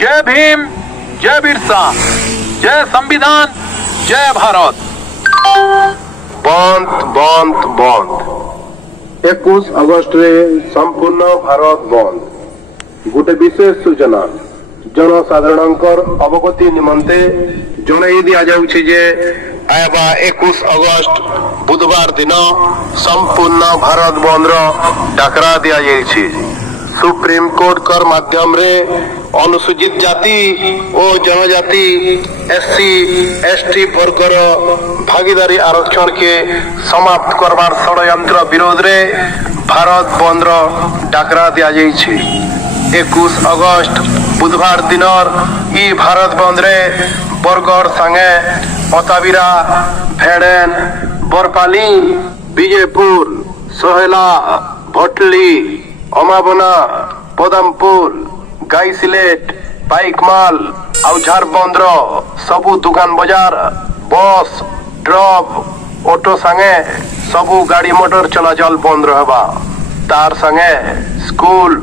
जय भीम, जय बिरसा, जय संविधान, जय भारत। बंद बंद बंद 21 अगस्ट रे संपूर्ण भारत बंद। गोटे विशेष सूचना जनसाधारण अवगति निमंते जन दि जाउछि जे आयबा 21 अगस्ट बुधवार दिन संपूर्ण भारत बंद डाकरा दिया जाइछि। सुप्रीम कोर्ट कर माध्यम रे अनुसूचित जाति और जनजाति एससी एसटी वर्गर भागीदारी आरक्षण के समाप्त करवार षड्यंत्र विरोध रे भारत बंद डाकरा दिया जाइछि। 21 अगस्ट बुधवार दिन ई भारत बंद रे बरगढ़ संगे अताबिरा भेड़ेन बरपाली विजयपुर सोहेला भटली अमाबना पदमपुर गाईसिलेट पाइकमाल आउ झारबंद सबु दुकान बाजार बस ट्रक ऑटो संगे सबु गाड़ी मोटर चलाचल बंद रहबा। तार संगे स्कूल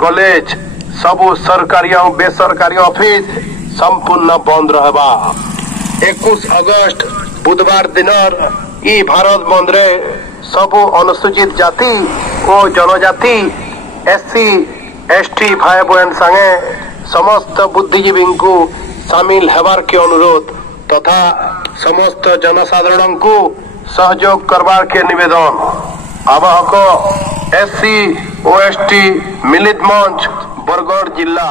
कॉलेज सबु सरकारी और बेसरकारी ऑफिस संपूर्ण बंद रहबा। 21 अगस्ट बुधवार दिन ई भारत बंद रे सबु अनुसूचित जाति और जनजाति एससी एसटी भाई बहन संगे समस्त बुद्धिजीवी को शामिल हेबार के अनुरोध तथा समस्त जनसाधारण को सहयोग करवार के निवेदन। आवाहक एससी ओएसटी मिलित मंच बरगढ़ जिला।